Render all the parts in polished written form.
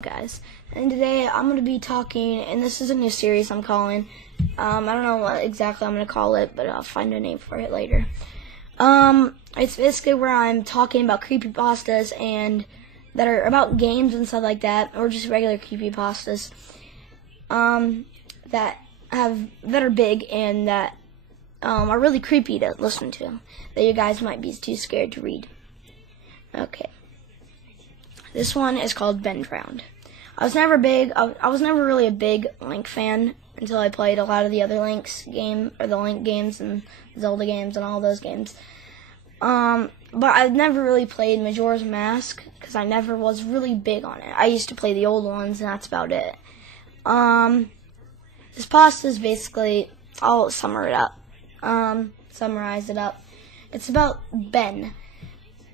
Guys, and today I'm going to be talking, and this is a new series I'm calling. I don't know what exactly I'm going to call it, but I'll find a name for it later. It's basically where I'm talking about creepypastas and that are about games and stuff like that, or just regular creepypastas that are big and that are really creepy to listen to, that you guys might be too scared to read. Okay. This one is called Ben Drowned. I was never really a big Link fan until I played a lot of the other the Link games and Zelda games and all those games. But I've never really played Majora's Mask because I never was really big on it. I used to play the old ones, and that's about it. This pasta is basically, I'll summarize it up. It's about Ben.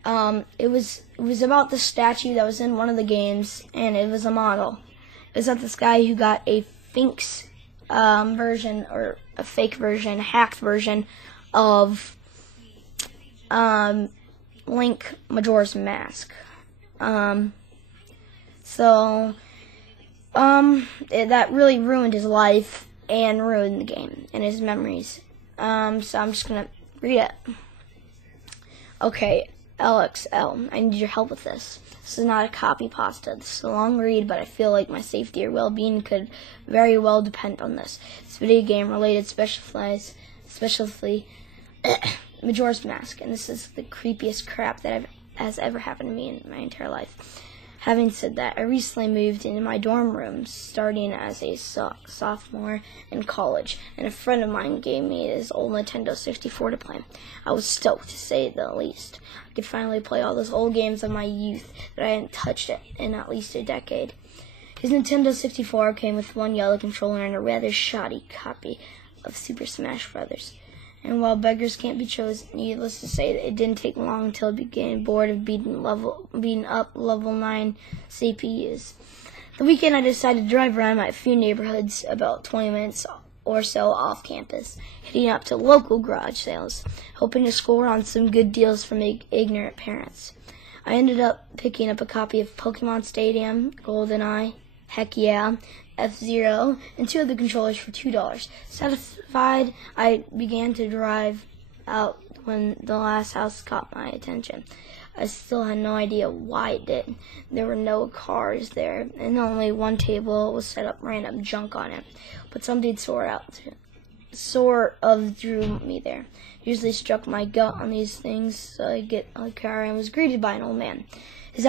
It was about the statue that was in one of the games, and it was a model. It was about this guy who got a Finks version, or a fake version, a hacked version of Link Majora's Mask. That really ruined his life and ruined the game and his memories. So I'm just gonna read it. Okay. LXL, I need your help with this. This is not a copy pasta. This is a long read, but I feel like my safety or well-being could very well depend on this. It's video game related, especially Majora's Mask, and this is the creepiest crap that has ever happened to me in my entire life. Having said that, I recently moved into my dorm room, starting as a sophomore in college, and a friend of mine gave me his old Nintendo 64 to play. I was stoked, to say the least. I could finally play all those old games of my youth that I hadn't touched in at least a decade. His Nintendo 64 came with one yellow controller and a rather shoddy copy of Super Smash Bros. And while beggars can't be chosen, needless to say that it didn't take long until I became bored of beating up level 9 CPUs. The weekend I decided to drive around my few neighborhoods about 20 minutes or so off campus, heading up to local garage sales, hoping to score on some good deals from ignorant parents. I ended up picking up a copy of Pokemon Stadium, GoldenEye, Heck Yeah, F-Zero, and 2 other controllers for $2. Satisfied, I began to drive out when the last house caught my attention. I still had no idea why it did. There were no cars there, and only one table was set up random junk on it. But something sort of drew me there. Usually struck my gut on these things, so I get a car and was greeted by an old man. His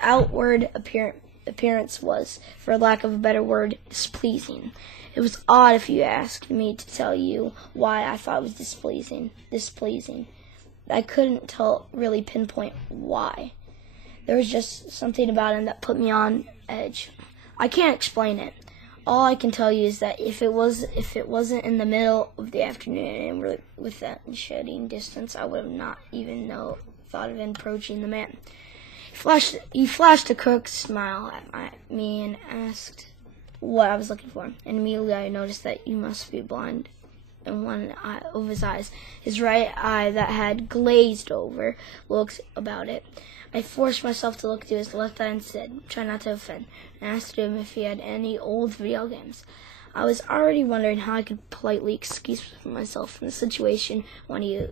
outward appearance was, for lack of a better word, displeasing. It was odd if you asked me to tell you why I thought it was displeasing. I couldn't really pinpoint why. There was just something about him that put me on edge. I can't explain it. All I can tell you is that if it wasn't in the middle of the afternoon and with that shedding distance, I would have not even thought of approaching the man. He flashed a crooked smile at me and asked what I was looking for. And immediately I noticed that he must be blind in one eye of his eyes. His right eye that had glazed over looked about it. I forced myself to look to his left eye instead, trying not to offend, and asked him if he had any old video games. I was already wondering how I could politely excuse myself from the situation when he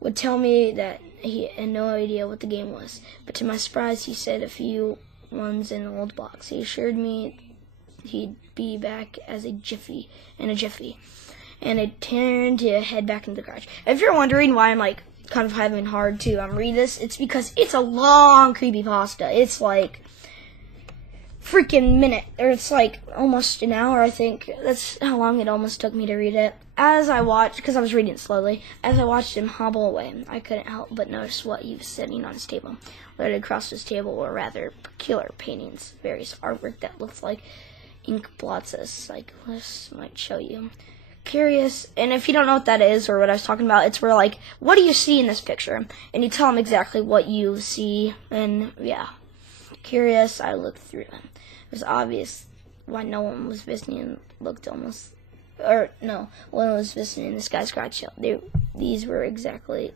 would tell me that he had no idea what the game was. But to my surprise, he said a few ones in an old box. He assured me he'd be back in a jiffy. And I turned to head back into the garage. If you're wondering why I'm kind of having hard to read this, it's because it's a long creepypasta. It's freaking minute, or it's almost an hour, I think. That's how long it almost took me to read it. As I watched, because I was reading it slowly, as I watched him hobble away, I couldn't help but notice what he was sitting on his table. Right across his table were rather peculiar paintings, various artwork that looked like ink blots, as cyclists might show you. Curious, and if you don't know what that is or what I was talking about, it's where what do you see in this picture? And you tell them exactly what you see, and yeah. Curious, I looked through them. It was obvious why no one was visiting one was visiting this guy's garage sale. These were exactly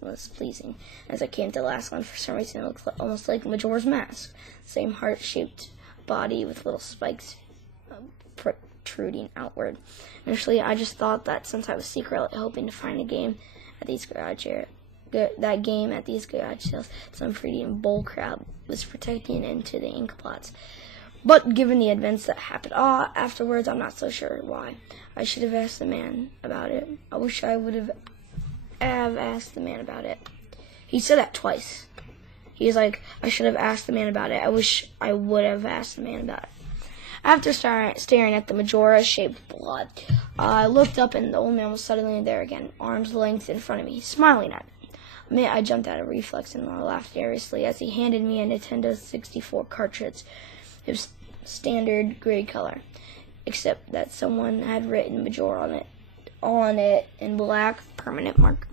was pleasing. As I came to the last one, for some reason it looked almost like Majora's Mask. Same heart-shaped body with little spikes protruding outward. Initially, I just thought that since I was secretly hoping to find a game at these garage sales, some freaking bull crab was protecting into the ink blots. But given the events that happened afterwards, I'm not so sure why. I should have asked the man about it. I wish I would have asked the man about it. He said that twice. He's like, I should have asked the man about it. I wish I would have asked the man about it. After staring at the Majora-shaped blood, I looked up and the old man was suddenly there again, arm's length in front of me, smiling at me. I jumped out of reflex and laughed furiously as he handed me a Nintendo 64 cartridge. It was standard gray color, except that someone had written Majora on it in black permanent marker.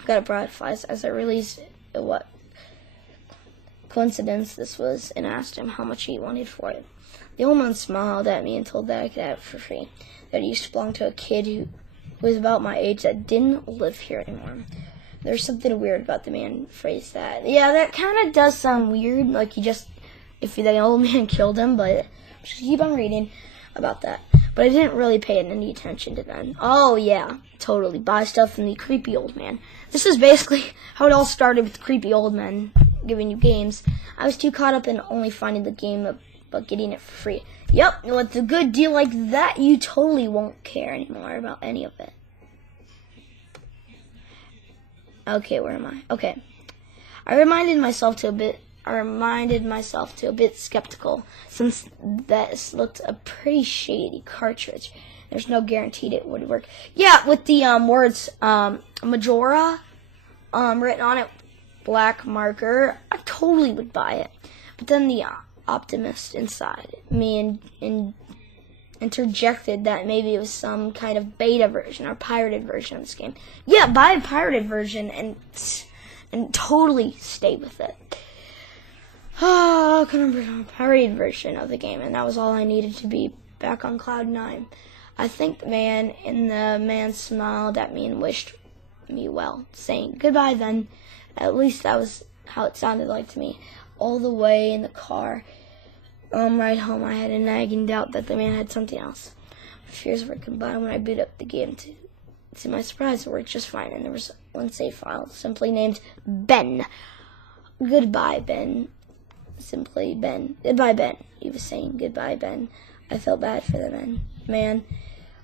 I got a butterfly as I realized what coincidence this was and asked him how much he wanted for it. The old man smiled at me and told that I could have it for free, that it used to belong to a kid who was about my age that didn't live here anymore. There's something weird about the man phrased that. Yeah, that kind of does sound weird, like if the old man killed him, but just keep on reading about that. But I didn't really pay any attention to that. Oh yeah, totally. Buy stuff from the creepy old man. This is basically how it all started with creepy old men giving you games. I was too caught up in only finding the game but getting it for free. Yep, with a good deal like that, you totally won't care anymore about any of it. Okay, where am I? Okay. I reminded myself to a bit skeptical, since this looked a pretty shady cartridge. There's no guarantee it would work. Yeah, with the words Majora written on it, black marker, I totally would buy it. But then the optimist inside me interjected that maybe it was some kind of beta version or pirated version of this game. Yeah, buy a pirated version and totally stay with it. Oh, I can remember a pirated version of the game, and that was all I needed to be back on Cloud 9. I thanked the man, and the man smiled at me and wished me well, saying goodbye then. At least that was how it sounded like to me. All the way in the car ride home, I had a nagging doubt that the man had something else. My fears were combined when I boot up the game. To my surprise, it worked just fine, and there was one save file simply named Ben. Goodbye, Ben. Simply Ben. Goodbye, Ben. He was saying goodbye, Ben. I felt bad for the man.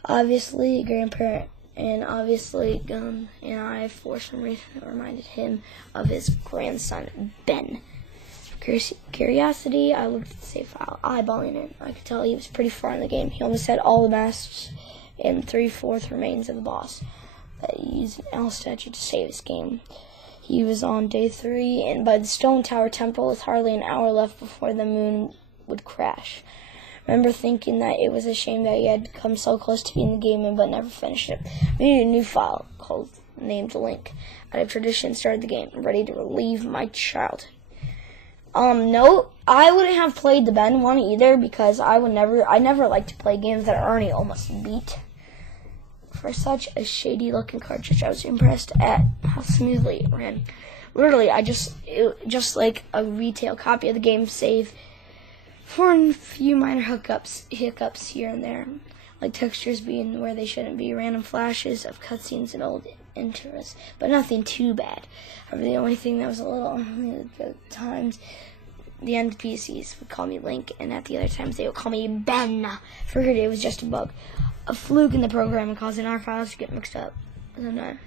Obviously, grandparent, and obviously, and I, for some reason, reminded him of his grandson, Ben. Curiosity, I looked at the save file, eyeballing it. I could tell he was pretty far in the game. He almost had all the masks and 3/4 remains of the boss. That he used an L statue to save his game. He was on day 3, and by the Stone Tower Temple with hardly an hour left before the moon would crash. I remember thinking that it was a shame that he had come so close to being the game but never finished it. We needed a new file named Link. Out of tradition, started the game, ready to relieve my childhood. No, I wouldn't have played the Ben one either because I never like to play games that are already almost beat. For such a shady looking cartridge, I was impressed at how smoothly it ran. Literally, just like a retail copy of the game, save for a few minor hiccups here and there, like textures being where they shouldn't be, random flashes of cutscenes and old interest, but nothing too bad. However, the only thing that was a little at times, the NPCs would call me Link, and at the other times they would call me Ben. Figured it was just a bug, a fluke in the program, causing our files to get mixed up. And it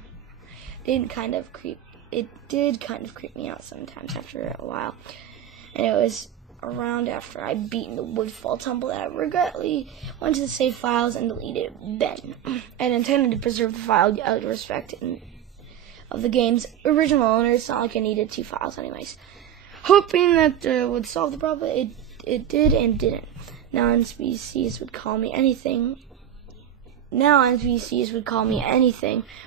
did kind of creep me out sometimes after a while, and it was around after I'd beaten the Woodfall Temple that I regretfully went to the save files and deleted Ben. And intended to preserve the file out of respect of the game's original owner. It's not like I needed 2 files anyways. Hoping that would solve the problem, it did and didn't. Now NPCs would call me anything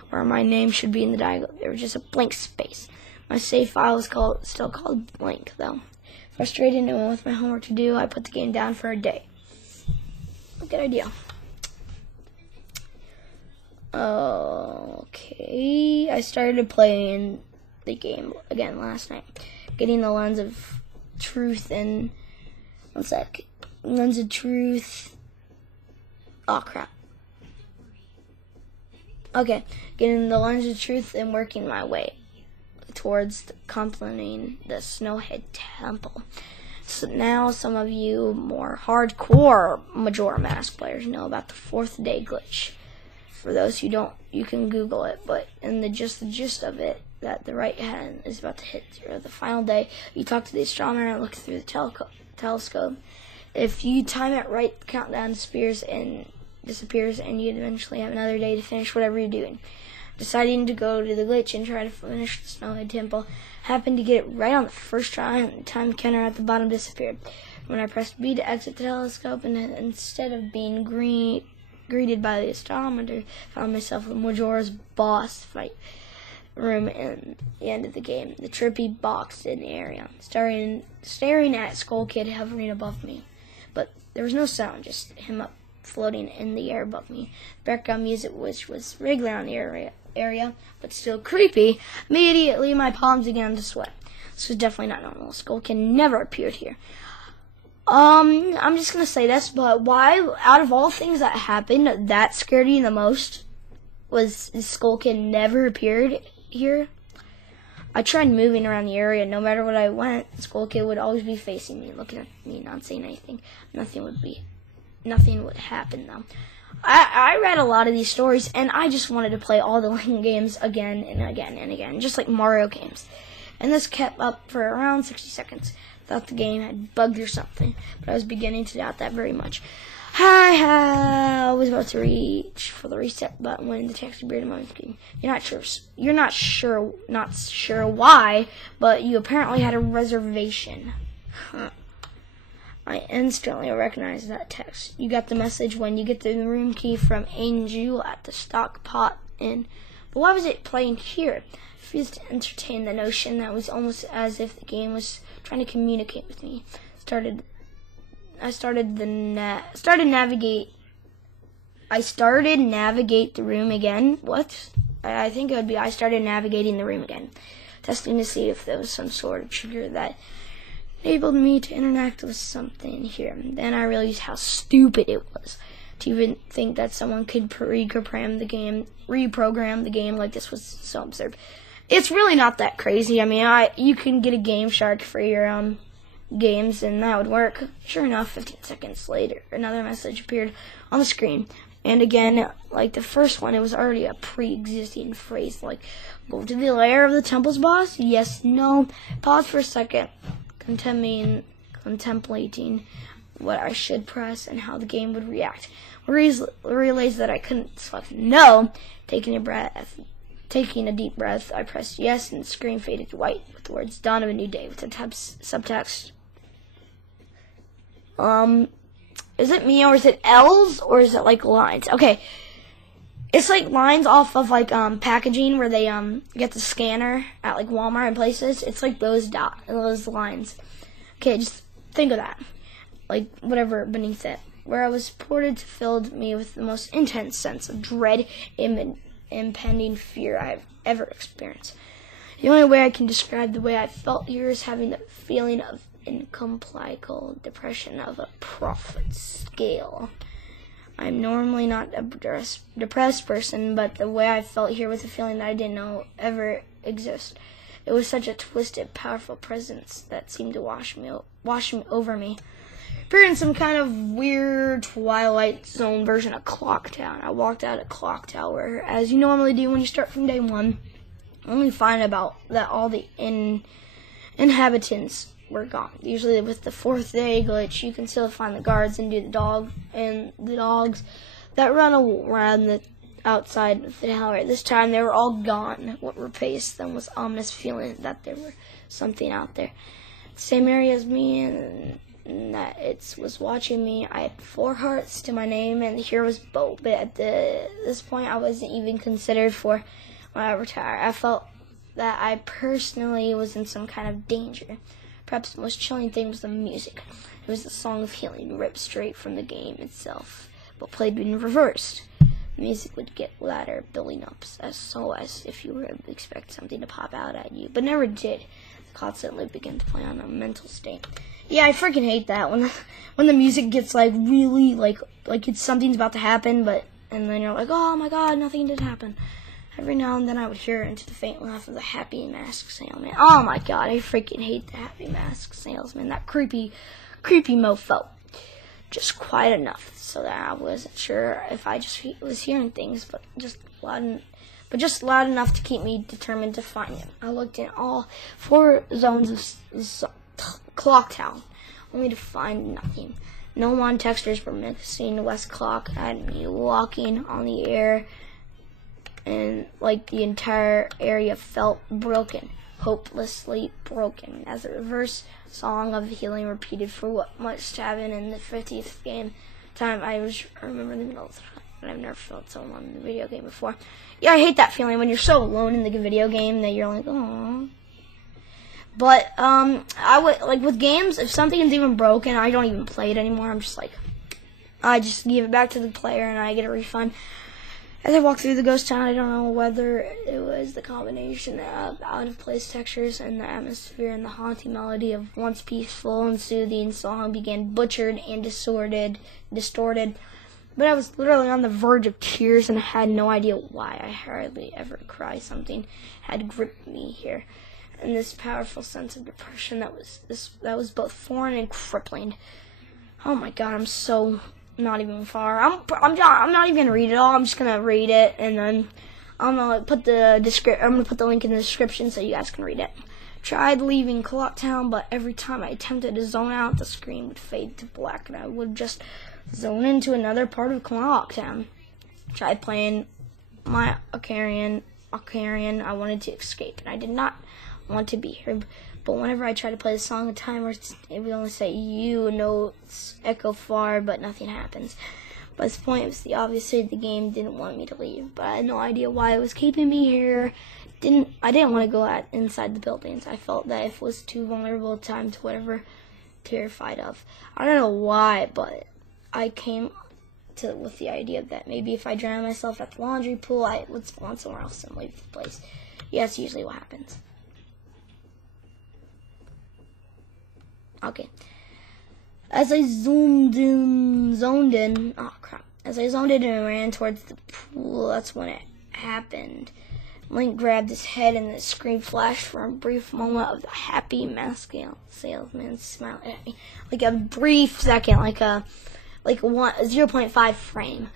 where my name should be in the dialogue. There was just a blank space. My save file was still called blank though. Frustrated and with my homework to do, I put the game down for a day. Good idea. Okay, I started playing the game again last night. Getting the lens of truth and... One sec. Lens of truth. Oh, crap. Okay, getting the lens of truth and working my way towards completing the Snowhead Temple. So now some of you more hardcore Majora Mask players know about the 4th day glitch. For those who don't, you can Google it, but in the gist of it, that the right hand is about to hit 0. The final day, you talk to the astronomer and look through the telescope. If you time it right, the countdown disappears, and you eventually have another day to finish whatever you're doing. Deciding to go to the glitch and try to finish the Snowhead Temple, happened to get it right on the first try, and the time counter at the bottom disappeared. When I pressed B to exit the telescope, and instead of being greeted by the astronomer, found myself in Majora's boss fight room in the end of the game. The trippy box in the area, staring at Skull Kid hovering above me. But there was no sound, just him up floating in the air above me. Background music, which was regular on the area, but still creepy. Immediately my palms began to sweat. This was definitely not normal. Skull Kid never appeared here. I'm just gonna say this, but why, out of all things that happened, that scared you the most was Skull Kid never appeared here? I tried moving around the area. No matter what I went, Skull Kid would always be facing me, looking at me, not saying anything. Nothing would happen, though. I read a lot of these stories, and I just wanted to play all the Link games again and again and again, just like Mario games. And this kept up for around 60 seconds. Thought the game had bugged or something, but I was beginning to doubt that very much. I was about to reach for the reset button when the text appeared on my screen. You're not sure why, but you apparently had a reservation. Huh. I instantly recognized that text. You got the message when you get the room key from Angel at the stock pot inn. But why was it playing here? I refused to entertain the notion that it was almost as if the game was trying to communicate with me. I started navigate the room again. What? I think it would be I started navigating the room again, testing to see if there was some sort of trigger that enabled me to interact with something here. Then I realized how stupid it was to even think that someone could reprogram the game like this was so absurd. It's really not that crazy. I mean, you can get a Game Shark for your games, and that would work. Sure enough, 15 seconds later, another message appeared on the screen. And again, like the first one, it was already a pre-existing phrase, like, go to the lair of the temple's boss? Yes, no. Pause for a second, contemplating what I should press and how the game would react. Realized that I couldn't select no. Taking a deep breath, I pressed yes, and the screen faded to white with the words "Dawn of a New Day" with the subtext. Is it me, or is it L's, or is it like lines? Okay, it's like lines off of like packaging where they get the scanner at like Walmart and places. It's like those lines. Okay, just think of that, like whatever beneath it. Where I was ported filled me with the most intense sense of dread and impending fear I've ever experienced. The only way I can describe the way I felt here is having the feeling of incomparable depression of a prophet scale. I'm normally not a depressed person, but the way I felt here was a feeling that I didn't know ever exist. It was such a twisted, powerful presence that seemed to wash over me. Appearing some kind of weird Twilight Zone version of Clock Town. I walked out of Clock Tower, as you normally do when you start from day one, only find about that all the inhabitants were gone. Usually with the 4th day glitch, you can still find the guards and the dogs that run around the outside of the tower. This time they were all gone. What replaced them was ominous feeling that there was something out there. Same area as me, and that it was watching me. I had 4 hearts to my name, and here was Bo. But at this point, I wasn't even considered for when I retire. I felt that I personally was in some kind of danger. Perhaps the most chilling thing was the music. It was the song of healing, ripped straight from the game itself, but played in reversed. The music would get louder, building up, as if you were to expect something to pop out at you, but never did. The constant loop began to play on a mental state. Yeah, I freaking hate that when the music gets like really like it's something's about to happen, and then you're like, oh my god, nothing did happen. Every now and then I would hear into the faint laugh of the happy mask salesman. Oh my god, I freaking hate the happy mask salesman. That creepy mofo. Just quiet enough so that I wasn't sure if I just was hearing things, but just loud enough to keep me determined to find him. I looked in all 4 zones of clock town, only to find nothing. No one textures were missing. West Clock had me walking on the air, and like the entire area felt broken, hopelessly broken, as the reverse song of healing repeated for what must have been in the 50th game time. I remember the middle of the time, and I've never felt so alone in the video game before. Yeah, I hate that feeling when you're so alone in the video game that you're like, oh. But I would like with games, if something is even broken, I don't even play it anymore. I'm just like, I just give it back to the player and I get a refund. As I walked through the ghost town, I don't know whether it was the combination of out-of-place textures and the atmosphere and the haunting melody of once peaceful and soothing song began butchered and distorted. But I was literally on the verge of tears and I had no idea why. I hardly ever cry. Something had gripped me here, and this powerful sense of depression that was both foreign and crippling. Oh my god, I'm so not even far. I'm not even gonna read it all. I'm just gonna read it, and then I'm gonna put the link in the description so you guys can read it. Tried leaving Clock Town, but every time I attempted to zone out, the screen would fade to black, and I would just zone into another part of Clock Town. Tried playing my Ocarina. I wanted to escape, and I did not want to be here. But whenever I tried to play the song, a timer, it would only say, you notes echo far, but nothing happens. By this point, it was obviously the game didn't want me to leave, but I had no idea why it was keeping me here. I didn't want to go inside the buildings. I felt that if it was too vulnerable a time to whatever terrified of. I don't know why, but I came with the idea that maybe if I drown myself at the laundry pool, I would spawn somewhere else and leave the place. Yeah, that's usually what happens. Okay. As I zoned in, As I zoned in and ran towards the pool, that's when it happened. Link grabbed his head and the screen flashed for a brief moment of the happy mask salesman smiling at me. Like a brief second, like a 0.5 frame.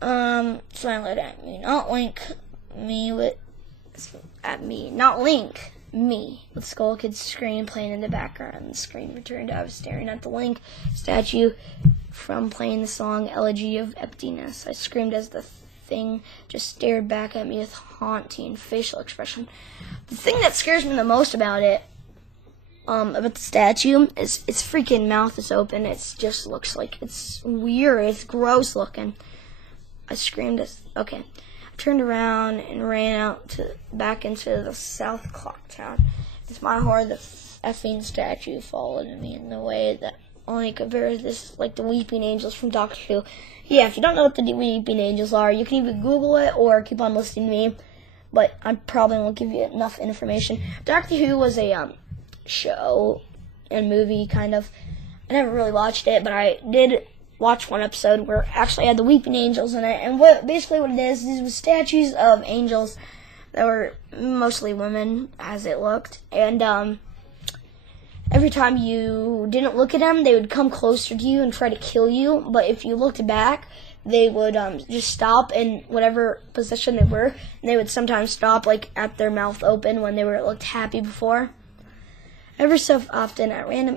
Smiled at me, not Link. Not Link. Me, with Skull Kid's screen playing in the background, and the screen returned. I was staring at the Link statue from playing the song Elegy of Emptiness. I screamed as the thing just stared back at me with haunting facial expression. The thing that scares me the most about it, about the statue, is its freaking mouth is open. It just looks like it's weird. It's gross looking. I screamed okay. Turned around and ran back into the South Clock Town. It's my horror, the effing statue followed me in the way that only compares this like the Weeping Angels from Doctor Who. Yeah, if you don't know what the Weeping Angels are, you can either Google it or keep on listening to me, but I probably won't give you enough information. Doctor Who was a show and movie, kind of. I never really watched it, but I did watch one episode where it actually had the Weeping Angels in it, and basically what it is, these were statues of angels that were mostly women, as it looked, and every time you didn't look at them, they would come closer to you and try to kill you, but if you looked back, they would just stop in whatever position they were, and they would sometimes stop like at their mouth open when they looked happy before. Every so often, at random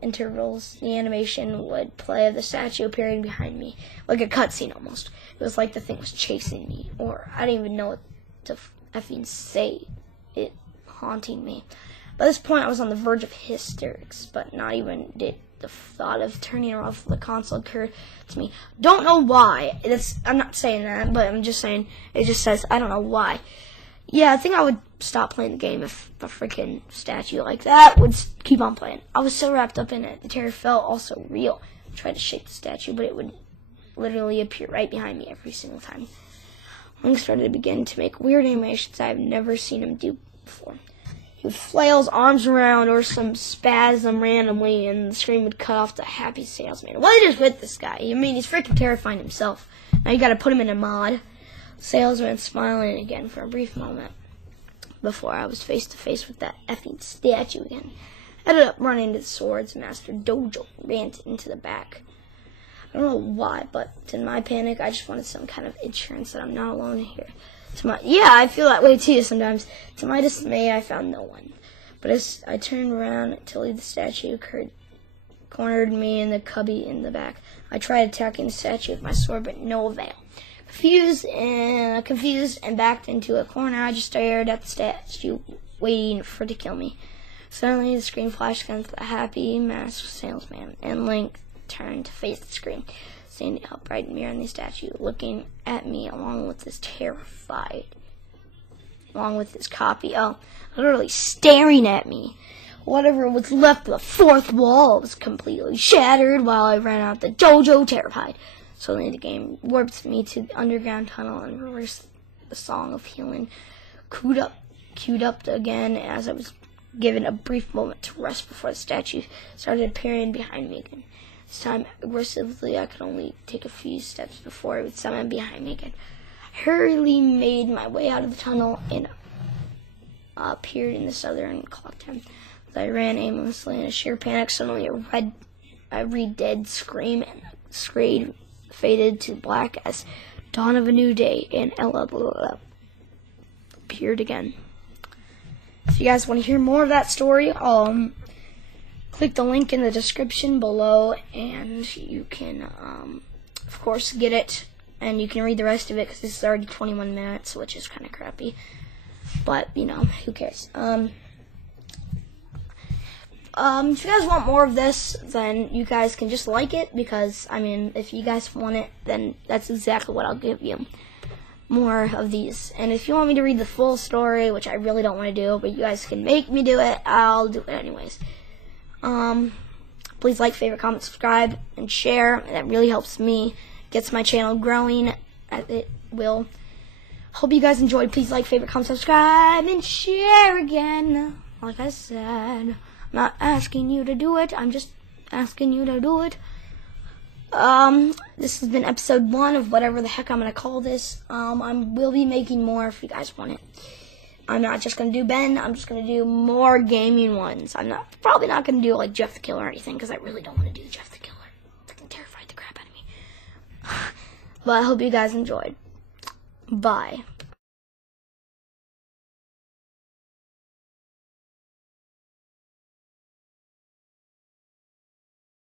intervals, the animation would play of the statue appearing behind me, like a cutscene almost. It was like the thing was chasing me, or I didn't even know what to effing say. It haunting me. By this point, I was on the verge of hysterics, but not even did the thought of turning off the console occur to me. Don't know why. I'm not saying that, but I'm just saying, it just says, I don't know why. Yeah, I think I would stop playing the game if a freaking statue like that would keep on playing. I was so wrapped up in it. The terror felt also real. I tried to shake the statue, but it would literally appear right behind me every single time. Link started to begin to make weird animations I've never seen him do before. He would flail his arms around or some spasm randomly, and the screen would cut off the happy salesman. What is with this guy? I mean, he's freaking terrifying himself. Now you gotta put him in a mod. Salesman smiling again for a brief moment before I was face to face with that effing statue again. I ended up running into the Swords Master Dojo, ran into the back. I don't know why, but in my panic, I just wanted some kind of insurance that I'm not alone here. Yeah, I feel that way too sometimes. To my dismay, I found no one. But as I turned around to leave the statue, cornered me in the cubby in the back. I tried attacking the statue with my sword, but no avail. Confused and backed into a corner, I just stared at the statue, waiting for it to kill me. Suddenly, the screen flashed against the happy masked salesman, and Link turned to face the screen, standing upright behind the statue, looking at me along with his copy, literally staring at me. Whatever was left of the fourth wall was completely shattered while I ran out the dojo terrified. Suddenly the game warped me to the underground tunnel and reversed the song of healing, queued up again as I was given a brief moment to rest before the statue started appearing behind me again. This time, aggressively, I could only take a few steps before it would summon behind me again. I hurriedly made my way out of the tunnel and appeared in the southern clock tower. As I ran aimlessly in a sheer panic, suddenly a dead scream and the screen faded to black as dawn of a new day, and Ella appeared again. If you guys want to hear more of that story, click the link in the description below, and you can, of course, get it, and you can read the rest of it, because this is already 21 minutes, which is kind of crappy, but, you know, who cares. If you guys want more of this, then you guys can just like it, because, I mean, if you guys want it, then that's exactly what I'll give you. More of these. And if you want me to read the full story, which I really don't want to do, but you guys can make me do it, I'll do it anyways. Please like, favorite, comment, subscribe, and share. That really helps me, gets my channel growing, as it will. Hope you guys enjoyed. Please like, favorite, comment, subscribe, and share again. Like I said, I'm not asking you to do it, I'm just asking you to do it. This has been episode 1 of whatever the heck I'm going to call this. I will be making more if you guys want it. I'm not just going to do Ben, I'm just going to do more gaming ones. I'm probably not going to do like Jeff the Killer or anything, because I really don't want to do Jeff the Killer. Freaking terrified the crap out of me. But I hope you guys enjoyed. Bye.